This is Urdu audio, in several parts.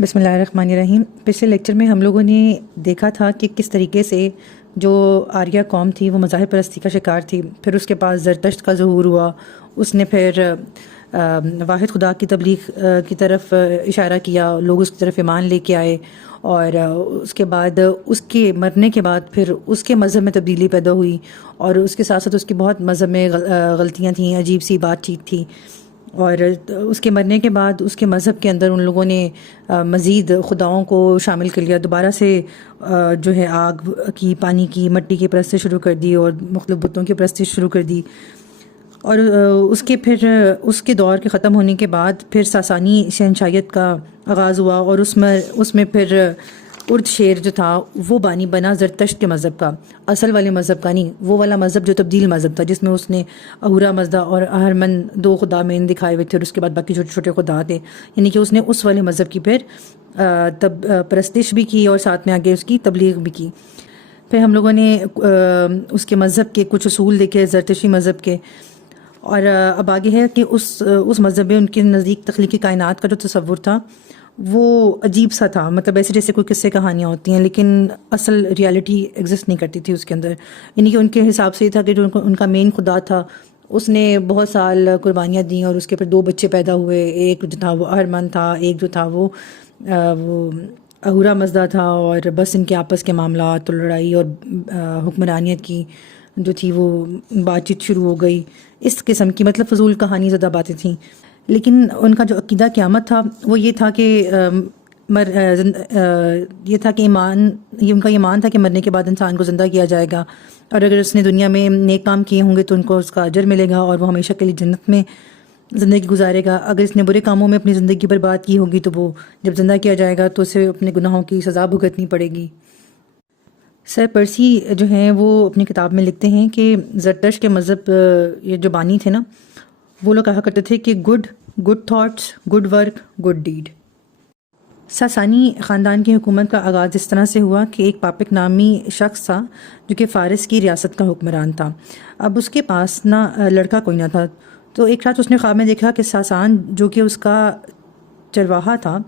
بسم اللہ الرحمن الرحیم۔ پچھلے لیکچر میں ہم لوگوں نے دیکھا تھا کہ کس طریقے سے جو آریہ قوم تھی وہ مذاہب پرستی کا شکار تھی، پھر اس کے پاس زرتشت کا ظہور ہوا، اس نے پھر واحد خدا کی تبلیغ کی طرف اشارہ کیا، لوگ اس کی طرف ایمان لے کے آئے، اور اس کے بعد اس کے مرنے کے بعد پھر اس کے مذہب میں تبدیلی پیدا ہوئی، اور اس کے ساتھ ساتھ اس کی بہت مذہب میں غلطیاں تھیں، عجیب سی بات چیت تھی، اور اس کے مرنے کے بعد اس کے مذہب کے اندر ان لوگوں نے مزید خداؤں کو شامل کر لیا، دوبارہ سے جو ہے آگ کی، پانی کی، مٹی کی پرستش شروع کر دی، اور مختلف بتوں کی پرستش شروع کر دی۔ اور پھر اس کے دور کے ختم ہونے کے بعد پھر ساسانی شہنشاہیت کا آغاز ہوا، اور اس میں پھر ارد شیر جو تھا وہ بانی بنا زرتشت کے مذہب کا، اصل والے مذہب کا نہیں، وہ والا مذہب جو تبدیل مذہب تھا، جس میں اس نے اہورا مزدا اور اہرمن دو خدا مین دکھائے ہوئے تھے، اور اس کے بعد باقی چھوٹے چھوٹے خدا تھے، یعنی کہ اس نے اس والے مذہب کی پھر پرستش بھی کی، اور ساتھ میں آگے اس کی تبلیغ بھی کی۔ پھر ہم لوگوں نے اس کے مذہب کے کچھ اصول دیکھے، زرتشتی مذہب کے، اور اب آگے ہے کہ اس مذہب میں ان کے نزدیک تخلیقی کائنات کا جو تصور تھا وہ عجیب سا تھا، مطلب ایسے جیسے کوئی قصے کہانیاں ہوتی ہیں، لیکن اصل ریالٹی ایگزسٹ نہیں کرتی تھی اس کے اندر، یعنی کہ ان کے حساب سے یہ تھا کہ جو ان کا مین خدا تھا اس نے بہت سال قربانیاں دیں، اور اس کے پھر دو بچے پیدا ہوئے، ایک جو تھا وہ اہرمن تھا، ایک جو تھا وہ اہورا مزدا تھا، اور بس ان کے آپس کے معاملات اور لڑائی اور حکمرانیت کی جو تھی وہ بات چیت شروع ہو گئی، اس قسم کی مطلب فضول کہانی زدہ باتیں تھیں۔ لیکن ان کا جو عقیدہ قیامت تھا وہ یہ تھا کہ ان کا ایمان تھا کہ مرنے کے بعد انسان کو زندہ کیا جائے گا، اور اگر اس نے دنیا میں نیک کام کیے ہوں گے تو ان کو اس کا اجر ملے گا، اور وہ ہمیشہ کے لیے جنت میں زندگی گزارے گا۔ اگر اس نے برے کاموں میں اپنی زندگی برباد کی ہوگی تو وہ جب زندہ کیا جائے گا تو اسے اپنے گناہوں کی سزا بھگتنی پڑے گی۔ سر پرسی جو ہیں وہ اپنی کتاب میں لکھتے ہیں کہ زرتشت کے مذہب یہ جو بانی تھے نا، وہ لوگ کہا کرتے تھے کہ good thoughts, good work, good deed. ساسانی خاندان کی حکومت کا آغاز اس طرح سے ہوا کہ ایک پاپک نامی شخص تھا جو کہ فارس کی ریاست کا حکمران تھا۔ اب اس کے پاس نہ لڑکا کوئی نہ تھا، تو ایک رات اس نے خواب میں دیکھا کہ ساسان جو کہ اس کا چرواہا تھا،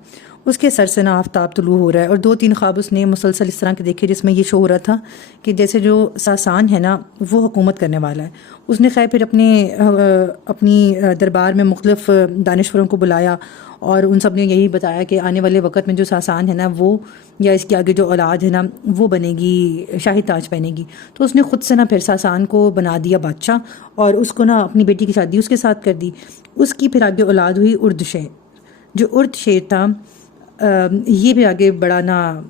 اس کے سر سے نہ آفتاب طلوع ہو رہا ہے، اور دو تین خواب اس نے مسلسل اس طرح کے دیکھے جس میں یہ شو ہو رہا تھا کہ جیسے جو ساسان ہے نا وہ حکومت کرنے والا ہے۔ اس نے خیر پھر اپنی دربار میں مختلف دانشوروں کو بلایا، اور ان سب نے یہی بتایا کہ آنے والے وقت میں جو ساسان ہے نا وہ، یا اس کے آگے جو اولاد ہے نا وہ بنے گی، شاہی تاج پہنے گی۔ تو اس نے خود سے نا پھر ساسان کو بنا دیا بادشاہ، اور اس کو نا اپنی بیٹی کی شادی اس کے ساتھ کر دی۔ اس کی پھر آگے اولاد ہوئی ارد شیر۔ جو ارد شیر تھا یہ بھی آگے بڑا نا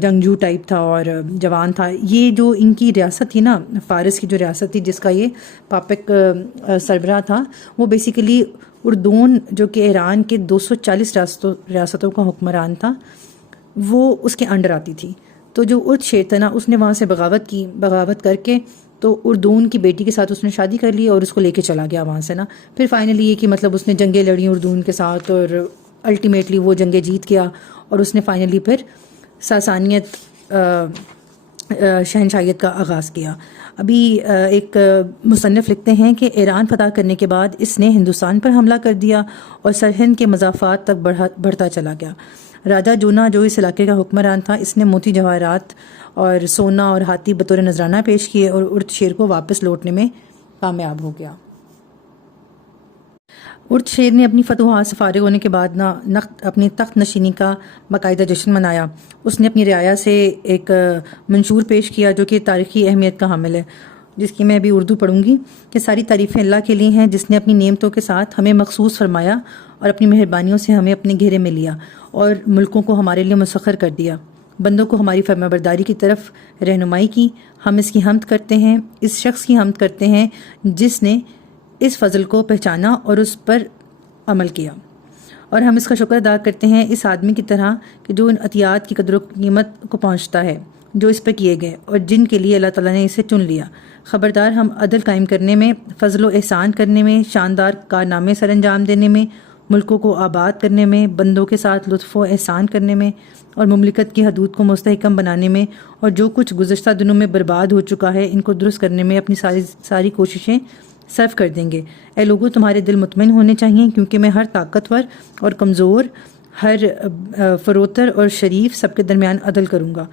جنگجو ٹائپ تھا اور جوان تھا۔ یہ جو ان کی ریاست تھی نا، فارس کی جو ریاست تھی جس کا یہ پاپک سربراہ تھا، وہ بیسیکلی اردون جو کہ ایران کے 240 ریاستوں کا حکمران تھا، وہ اس کے انڈر آتی تھی۔ تو جو ارد شیر تھا نا اس نے وہاں سے بغاوت کی، بغاوت کر کے تو اردون کی بیٹی کے ساتھ اس نے شادی کر لی، اور اس کو لے کے چلا گیا وہاں سے نا۔ پھر فائنلی یہ کہ مطلب اس نے جنگیں لڑیں اردون کے ساتھ، اور الٹیمیٹلی وہ جنگیں جیت گیا، اور اس نے فائنلی پھر ساسانیت شہنشاہیت کا آغاز کیا۔ ابھی ایک مصنف لکھتے ہیں کہ ایران فتح کرنے کے بعد اس نے ہندوستان پر حملہ کر دیا، اور سرہند کے مضافات تک بڑھتا چلا گیا۔ راجہ جونا جو اس علاقے کا حکمران تھا، اس نے موتی جواہرات اور سونا اور ہاتھی بطور نذرانہ پیش کیے، اور ارد شیر کو واپس لوٹنے میں کامیاب ہو گیا۔ ارد شیر نے اپنی فتوحات سے فارغ ہونے کے بعد اپنی تخت نشینی کا باقاعدہ جشن منایا۔ اس نے اپنی رعایا سے ایک منشور پیش کیا جو کہ تاریخی اہمیت کا حامل ہے، جس کی میں ابھی اردو پڑھوں گی کہ ساری تعریفیں اللہ کے لیے ہیں جس نے اپنی نعمتوں کے ساتھ ہمیں مخصوص فرمایا، اور اپنی مہربانیوں سے ہمیں اپنے گھیرے میں لیا، اور ملکوں کو ہمارے لیے مسخر کر دیا، بندوں کو ہماری فرمانبرداری کی طرف رہنمائی کی۔ ہم اس کی حمد کرتے ہیں، اس شخص کی حمد کرتے ہیں جس نے اس فضل کو پہچانا اور اس پر عمل کیا، اور ہم اس کا شکر ادا کرتے ہیں اس آدمی کی طرح کہ جو ان عطیات کی قدر و قیمت کو پہنچتا ہے جو اس پر کیے گئے، اور جن کے لیے اللہ تعالیٰ نے اسے چن لیا۔ خبردار، ہم عدل قائم کرنے میں، فضل و احسان کرنے میں، شاندار کارنامے سر انجام دینے میں، ملکوں کو آباد کرنے میں، بندوں کے ساتھ لطف و احسان کرنے میں، اور مملکت کی حدود کو مستحکم بنانے میں، اور جو کچھ گزشتہ دنوں میں برباد ہو چکا ہے ان کو درست کرنے میں اپنی ساری کوششیں صرف کر دیں گے۔ اے لوگوں، تمہارے دل مطمئن ہونے چاہیے، کیونکہ میں ہر طاقتور اور کمزور، ہر فروتر اور شریف سب کے درمیان عدل کروں گا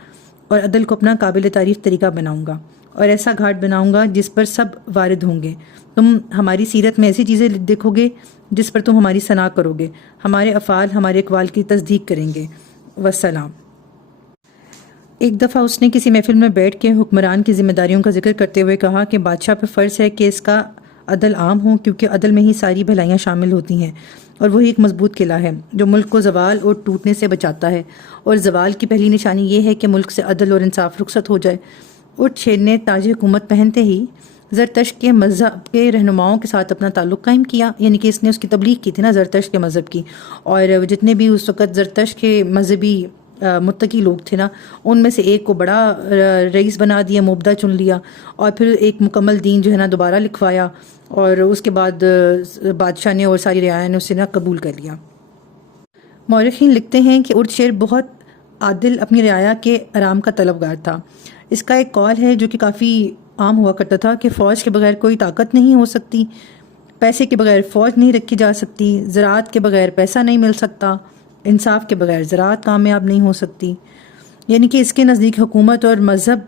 اور عدل کو اپنا قابل تعریف طریقہ بناؤں گا اور ایسا گھاٹ بناؤں گا جس پر سب وارد ہوں گے. تم ہماری سیرت میں ایسی چیزیں دیکھو گے جس پر تم ہماری ثنا کرو گے. ہمارے افعال ہمارے اقوال کی تصدیق کریں گے. والسلام. ایک دفعہ اس نے کسی محفل میں بیٹھ کے حکمران کی ذمہ داریوں کا ذکر کرتے ہوئے کہا کہ بادشاہ پر فرض ہے کہ اس کا عدل عام ہو، کیونکہ عدل میں ہی ساری بھلائیاں شامل ہوتی ہیں، اور وہی ایک مضبوط قلعہ ہے جو ملک کو زوال اور ٹوٹنے سے بچاتا ہے. اور زوال کی پہلی نشانی یہ ہے کہ ملک سے عدل اور انصاف رخصت ہو جائے. اٹھ شیر نے تاج حکومت پہنتے ہی زرتشت کے مذہب کے رہنماؤں کے ساتھ اپنا تعلق قائم کیا، یعنی کہ اس نے اس کی تبلیغ کی تھی نا زرتشت کے مذہب کی. اور جتنے بھی اس وقت زرتشت کے مذہبی متقی لوگ تھے نا، ان میں سے ایک کو بڑا رئیس بنا دیا، مبدہ چن لیا، اور پھر ایک مکمل دین جو ہے نا دوبارہ لکھوایا، اور اس کے بعد بادشاہ نے اور ساری رعایا نے اسے نا قبول کر لیا. مورخین لکھتے ہیں کہ ارد شیر بہت عادل اپنی رعایا کے آرام کا طلبگار تھا. اس کا ایک قول ہے جو کہ کافی عام ہوا کرتا تھا کہ فوج کے بغیر کوئی طاقت نہیں ہو سکتی، پیسے کے بغیر فوج نہیں رکھی جا سکتی، زراعت کے بغیر پیسہ نہیں مل سکتا، انصاف کے بغیر زراعت کامیاب نہیں ہو سکتی. یعنی کہ اس کے نزدیک حکومت اور مذہب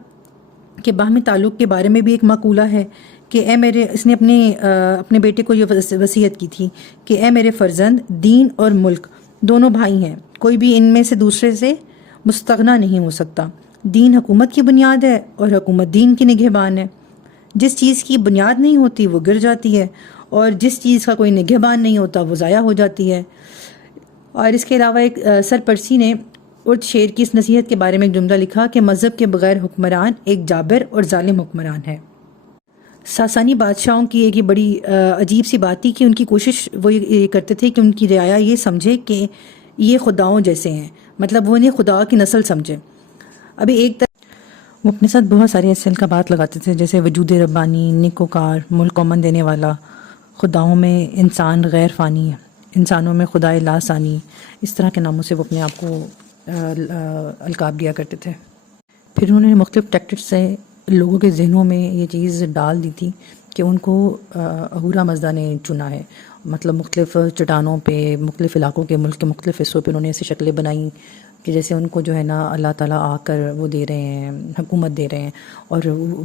کے باہمی تعلق کے بارے میں بھی ایک مقولہ ہے کہ اس نے اپنے بیٹے کو یہ وصیت کی تھی کہ اے میرے فرزند، دین اور ملک دونوں بھائی ہیں، کوئی بھی ان میں سے دوسرے سے مستغنا نہیں ہو سکتا. دین حکومت کی بنیاد ہے اور حکومت دین کی نگہبان ہے. جس چیز کی بنیاد نہیں ہوتی وہ گر جاتی ہے، اور جس چیز کا کوئی نگہبان نہیں ہوتا وہ ضائع ہو جاتی ہے. اور اس کے علاوہ ایک سر پرسی نے ارد شیر کی اس نصیحت کے بارے میں ایک جملہ لکھا کہ مذہب کے بغیر حکمران ایک جابر اور ظالم حکمران ہے. ساسانی بادشاہوں کی ایک یہ بڑی عجیب سی بات تھی کہ ان کی کوشش وہ یہ کرتے تھے کہ ان کی رعایا یہ سمجھے کہ یہ خداؤں جیسے ہیں، مطلب وہ انہیں خدا کی نسل سمجھے. ابھی وہ اپنے ساتھ بہت سارے ایسے القابات لگاتے تھے جیسے وجود ربانی، نیکوکار، ملک و من دینے والا، خداؤں میں انسان غیر فانی، انسانوں میں خدائے لا ثانی، اس طرح کے ناموں سے وہ اپنے آپ کو القاب دیا کرتے تھے. پھر انہوں نے مختلف ٹیکٹکس سے لوگوں کے ذہنوں میں یہ چیز ڈال دی تھی کہ ان کو اہورا مزدا نے چنا ہے. مطلب مختلف چٹانوں پہ، مختلف علاقوں کے، ملک کے مختلف حصوں پہ انہوں نے ایسی شکلیں بنائیں کہ جیسے ان کو جو ہے نا اللہ تعالیٰ آ کر وہ دے رہے ہیں، حکومت دے رہے ہیں. اور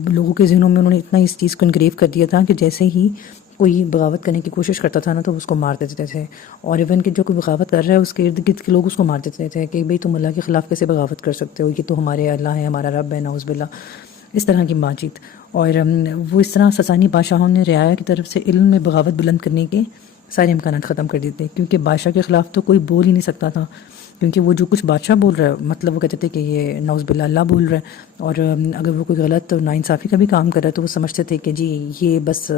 لوگوں کے ذہنوں میں انہوں نے اتنا اس چیز کو انگریو کر دیا تھا کہ جیسے ہی کوئی بغاوت کرنے کی کوشش کرتا تھا نا تو اس کو مار دیتے تھے. اور ایون کہ جو کوئی بغاوت کر رہا ہے اس کے ارد گرد کے لوگ اس کو مار دیتے تھے کہ بھئی تم اللہ کے خلاف کیسے بغاوت کر سکتے ہو، یہ تو ہمارے اللہ ہے، ہمارا رب ہے، نعوذ باللہ، اس طرح کی بات چیت. اور وہ اس طرح ساسانی بادشاہوں نے رعایا کی طرف سے علم میں بغاوت بلند کرنے کے سارے امکانات ختم کر دیتے، کیونکہ بادشاہ کے خلاف تو کوئی بول ہی نہیں سکتا تھا، کیونکہ وہ جو کچھ بادشاہ بول رہا ہے مطلب وہ کہتے تھے کہ یہ نعوذ باللہ اللہ بول رہا ہے. اور اگر وہ کوئی غلط اور ناانصافی کا بھی کام کر رہا ہے تو وہ سمجھتے تھے کہ جی یہ بس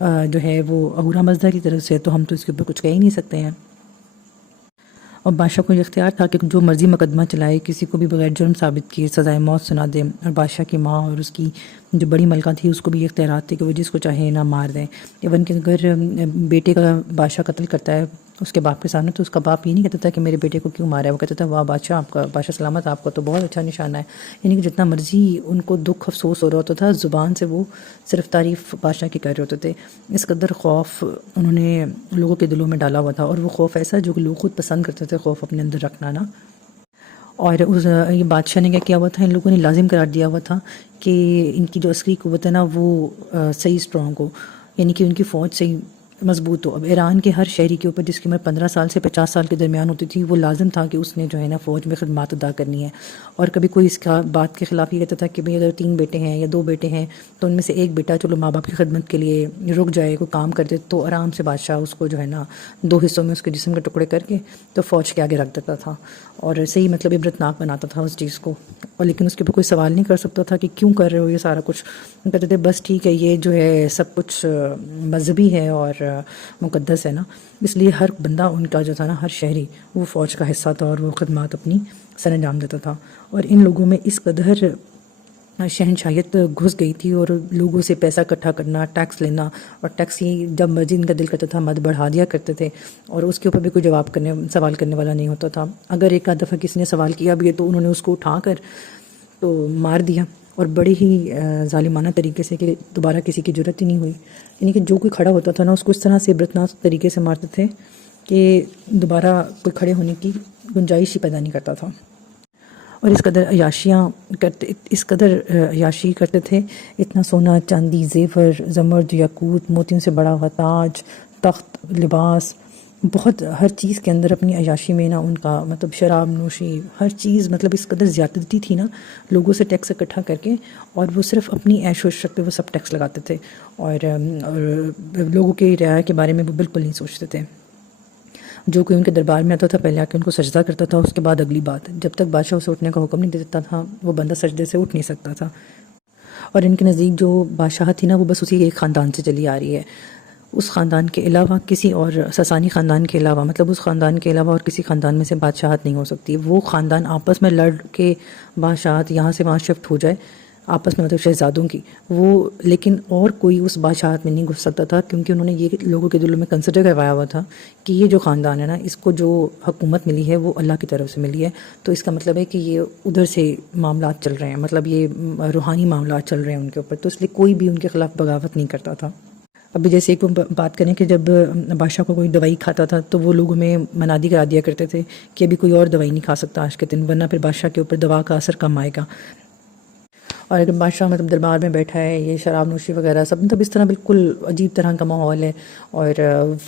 جو ہے وہ اہورا مزدا کی طرف سے، تو ہم تو اس کے اوپر کچھ کہہ ہی نہیں سکتے ہیں. اور بادشاہ کو یہ اختیار تھا کہ جو مرضی مقدمہ چلائے، کسی کو بھی بغیر جرم ثابت کیے سزائے موت سنا دے. اور بادشاہ کی ماں اور اس کی جو بڑی ملکہ تھی اس کو بھی یہ اختیارات تھے کہ وہ جس کو چاہے نہ مار دیں. ایون کہ اگر بیٹے کا بادشاہ قتل کرتا ہے اس کے باپ کے سامنے تو اس کا باپ یہ نہیں کہتا تھا کہ میرے بیٹے کو کیوں مارا ہے، وہ کہتا تھا واہ بادشاہ، آپ کا بادشاہ سلامت، آپ کا تو بہت اچھا نشانہ ہے. یعنی کہ جتنا مرضی ان کو دکھ افسوس ہو رہا ہوتا تھا، زبان سے وہ صرف تعریف بادشاہ کی کر رہے ہوتے تھے. اس قدر خوف انہوں نے لوگوں کے دلوں میں ڈالا ہوا تھا، اور وہ خوف ایسا جو کہ لوگ خود پسند کرتے تھے خوف اپنے اندر رکھنا نا. اور یہ بادشاہ نے کیا کیا ہوا تھا، ان لوگوں نے لازم قرار دیا ہوا تھا کہ ان کی جو عسکری قوت ہے نا وہ صحیح اسٹرانگ ہو، یعنی کہ ان کی فوج صحیح مضبوط ہو. اب ایران کے ہر شہری کے اوپر جس کی عمر 15 سال سے 50 سال کے درمیان ہوتی تھی وہ لازم تھا کہ اس نے جو ہے نا فوج میں خدمات ادا کرنی ہے. اور کبھی کوئی اس کا بات کے خلاف یہ کہتا تھا کہ بھئی اگر 3 بیٹے ہیں یا 2 بیٹے ہیں تو ان میں سے ایک بیٹا چلو ماں باپ کی خدمت کے لیے رک جائے، کوئی کام کر دے، تو آرام سے بادشاہ اس کو جو ہے نا 2 حصوں میں اس کے جسم کے ٹکڑے کر کے تو فوج کے آگے رکھ دیتا تھا. اور صحیح مطلب عبرتناک بناتا تھا اس چیز کو. اور لیکن اس کے اوپر کوئی سوال نہیں کر سکتا تھا کہ کیوں کر رہے ہو یہ سارا کچھ. کہتے تھے بس ٹھیک ہے، یہ جو ہے سب کچھ مذہبی ہے اور مقدس ہے نا، اس لیے ہر بندہ ان کا جو تھا نا، ہر شہری وہ فوج کا حصہ تھا اور وہ خدمات اپنی سر انجام دیتا تھا. اور ان لوگوں میں اس قدر شہنشاہیت گھس گئی تھی، اور لوگوں سے پیسہ اکٹھا کرنا، ٹیکس لینا، اور ٹیکس ہی جب مرضی ان کا دل کرتا تھا مد بڑھا دیا کرتے تھے، اور اس کے اوپر بھی کوئی سوال کرنے والا نہیں ہوتا تھا. اگر ایک آدھ دفعہ کسی نے سوال کیا بھی ہے تو انہوں نے اس کو اٹھا کر تو مار دیا، اور بڑی ہی ظالمانہ طریقے سے کہ دوبارہ کسی کی جرت ہی نہیں ہوئی. یعنی کہ جو کوئی کھڑا ہوتا تھا نا اس کو اس طرح سے عبرتناک طریقے سے مارتے تھے کہ دوبارہ کوئی کھڑے ہونے کی گنجائش ہی پیدا نہیں کرتا تھا. اور اس قدر عیاشی کرتے تھے، اتنا سونا چاندی زیور زمرد یاقوت موتیوں سے بڑا ہوا تاج تخت لباس، بہت ہر چیز کے اندر اپنی عیاشی میں نا ان کا مطلب شراب نوشی ہر چیز، مطلب اس قدر زیادتی تھی نا لوگوں سے ٹیکس اکٹھا کر کے، اور وہ صرف اپنی عیش و عشرت پہ وہ سب ٹیکس لگاتے تھے، اور لوگوں کے رعایا کے بارے میں وہ بالکل نہیں سوچتے تھے. جو کوئی ان کے دربار میں آتا تھا پہلے آ کے ان کو سجدہ کرتا تھا، اس کے بعد اگلی بات، جب تک بادشاہ اسے اٹھنے کا حکم نہیں دیتا تھا وہ بندہ سجدے سے اٹھ نہیں سکتا تھا. اور ان کے نزدیک جو بادشاہ تھی نا وہ بس اسی ایک خاندان سے چلی آ رہی ہے، اس خاندان کے علاوہ کسی اور ساسانی خاندان کے علاوہ، مطلب اس خاندان کے علاوہ اور کسی خاندان میں سے بادشاہت نہیں ہو سکتی. وہ خاندان آپس میں لڑ کے بادشاہت یہاں سے وہاں شفٹ ہو جائے آپس میں، مطلب شہزادوں کی، وہ لیکن اور کوئی اس بادشاہت میں نہیں گھس سکتا تھا، کیونکہ انہوں نے یہ لوگوں کے دلوں میں کنسیڈر کروایا ہوا تھا کہ یہ جو خاندان ہے نا اس کو جو حکومت ملی ہے وہ اللہ کی طرف سے ملی ہے، تو اس کا مطلب ہے کہ یہ ادھر سے معاملات چل رہے ہیں، مطلب یہ روحانی معاملات چل رہے ہیں ان کے اوپر، تو اس لیے کوئی بھی ان کے خلاف بغاوت نہیں کرتا تھا. ابھی جیسے ایک بات کریں کہ جب بادشاہ کو کوئی دوائی کھاتا تھا تو وہ لوگوں میں منادی کرا دیا کرتے تھے کہ ابھی کوئی اور دوائی نہیں کھا سکتا آج کے دن، ورنہ پھر بادشاہ کے اوپر دوا کا اثر کم آئے گا. اور اگر بادشاہ مطلب دربار میں بیٹھا ہے، یہ شراب نوشی وغیرہ سب، مطلب اس طرح بالکل عجیب طرح کا ماحول ہے، اور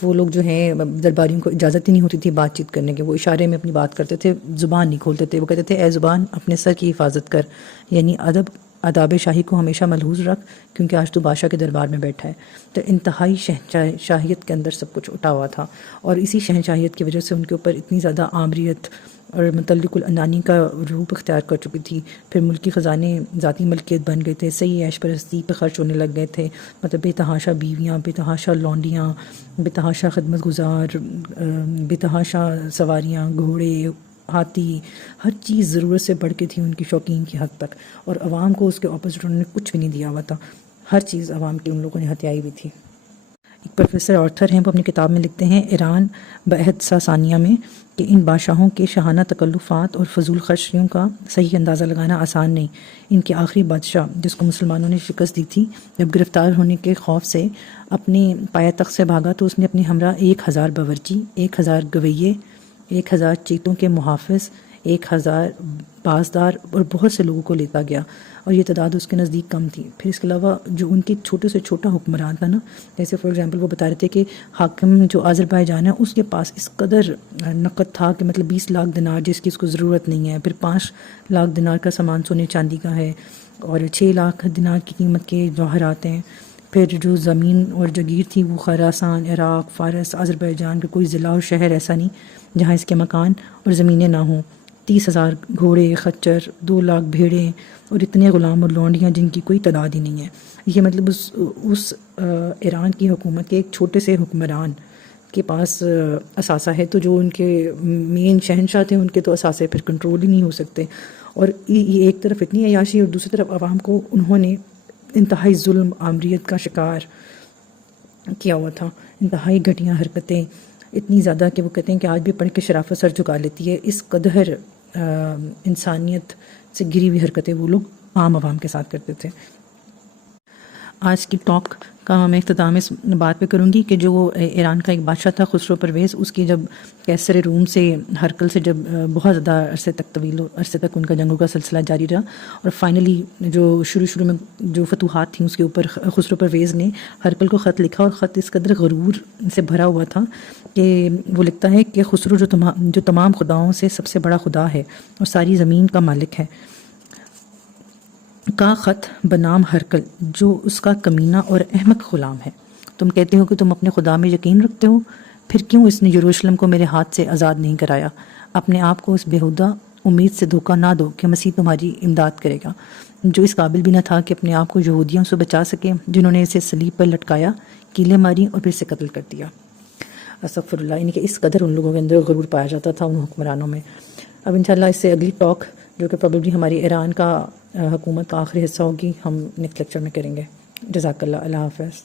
وہ لوگ جو ہیں درباریوں کو اجازت ہی نہیں ہوتی تھی بات چیت کرنے کی، وہ اشارے میں اپنی بات کرتے تھے، زبان نہیں کھولتے تھے. وہ کہتے تھے اے زبان اپنے سر کی حفاظت کر، یعنی آداب شاہی کو ہمیشہ ملحوظ رکھ، کیونکہ آج تو بادشاہ کے دربار میں بیٹھا ہے. تو انتہائی شہنشاہیت کے اندر سب کچھ اٹھا ہوا تھا، اور اسی شہنشاہیت کی وجہ سے ان کے اوپر اتنی زیادہ آمریت اور متعلق العنانی کا روپ اختیار کر چکی تھی. پھر ملکی خزانے ذاتی ملکیت بن گئے تھے، صحیح عیش پرستی پہ خرچ ہونے لگ گئے تھے، مطلب بے تحاشا بیویاں، بے تحاشا لونڈیاں، بے تحاشا خدمت گزار، بے تحاشا سواریاں، گھوڑے، ہاتھی، ہر چیز ضرورت سے بڑھ کے تھی ان کی شوقین کی حد تک، اور عوام کو اس کے اپوزٹ انہوں نے کچھ بھی نہیں دیا ہوا تھا، ہر چیز عوام کی ان لوگوں نے ہتھیائی ہوئی تھی. ایک پروفیسر آرتھر ہیں، وہ اپنی کتاب میں لکھتے ہیں ایران بعہد ساسانیہ میں کہ ان بادشاہوں کے شاہانہ تکلفات اور فضول خرچیوں کا صحیح اندازہ لگانا آسان نہیں. ان کے آخری بادشاہ جس کو مسلمانوں نے شکست دی تھی، جب گرفتار ہونے کے خوف سے اپنے پایا تخت سے بھاگا تو اس نے اپنی ہمراہ 1000 باورچی، 1000 گویے، 1000 چیتوں کے محافظ، 1000 بازدار اور بہت سے لوگوں کو لیتا گیا، اور یہ تعداد اس کے نزدیک کم تھی. پھر اس کے علاوہ جو ان کے چھوٹے سے چھوٹا حکمران تھا نا، جیسے فار ایگزامپل وہ بتا رہے تھے کہ حاکم جو آذربائیجان ہے اس کے پاس اس قدر نقد تھا کہ مطلب 20 لاکھ دینار جس کی اس کو ضرورت نہیں ہے، پھر 5 لاکھ دینار کا سامان سونے چاندی کا ہے، اور 6 لاکھ دینار کی قیمت کے جوہرات ہیں. پھر جو زمین اور جگیر تھی وہ خراسان، عراق، فارس، آذربائیجان کا کوئی ضلع اور شہر ایسا نہیں جہاں اس کے مکان اور زمینیں نہ ہوں. 30,000 گھوڑے، خچر، 2 لاکھ بھیڑیں، اور اتنے غلام اور لونڈیاں جن کی کوئی تعداد ہی نہیں ہے. یہ مطلب اس ایران کی حکومت کے ایک چھوٹے سے حکمران کے پاس اثاثہ ہے، تو جو ان کے مین شہنشاہ تھے ان کے تو اثاثے پھر کنٹرول ہی نہیں ہو سکتے. اور یہ ایک طرف اتنی عیاشی اور دوسری طرف عوام کو انہوں نے انتہائی ظلم آمریت کا شکار کیا ہوا تھا، انتہائی گھٹیا حرکتیں، اتنی زیادہ کہ وہ کہتے ہیں کہ آج بھی پڑھ کے شرافت سر جھکا لیتی ہے. اس قدر انسانیت سے گری ہوئی حرکتیں وہ لوگ عام عوام کے ساتھ کرتے تھے. آج کی ٹاک کا میں اختتام اس بات پہ کروں گی کہ جو ایران کا ایک بادشاہ تھا خسرو پرویز، اس کی جب کیسر روم سے ہرکل سے جب بہت زیادہ عرصے تک طویل عرصے تک ان کا جنگوں کا سلسلہ جاری رہا، اور فائنلی جو شروع میں جو فتوحات تھیں اس کے اوپر خسرو پرویز نے ہرکل کو خط لکھا، اور خط اس قدر غرور سے بھرا ہوا تھا کہ وہ لکھتا ہے کہ خسرو جو تمام خداؤں سے سب سے بڑا خدا ہے اور ساری زمین کا مالک ہے، کا خط بنام ہرکل جو اس کا کمینہ اور احمق غلام ہے. تم کہتے ہو کہ تم اپنے خدا میں یقین رکھتے ہو، پھر کیوں اس نے یروشلم کو میرے ہاتھ سے آزاد نہیں کرایا؟ اپنے آپ کو اس بیہودہ امید سے دھوکہ نہ دو کہ مسیح تمہاری امداد کرے گا، جو اس قابل بھی نہ تھا کہ اپنے آپ کو یہودیوں سے بچا سکے، جنہوں نے اسے صلیب پر لٹکایا، کیلیں ماری اور پھر اسے قتل کر دیا. استغفر اللہ. یعنی کہ اس قدر ان لوگوں کے اندر غرور پایا جاتا تھا ان حکمرانوں میں. اب انشاءاللہ اس سے اگلی ٹاک جو کہ پروبیبلی ہماری ایران کا حکومت کا آخری حصہ ہوگی، ہم نیکسٹ لیکچر میں کریں گے. جزاک اللہ. اللہ حافظ.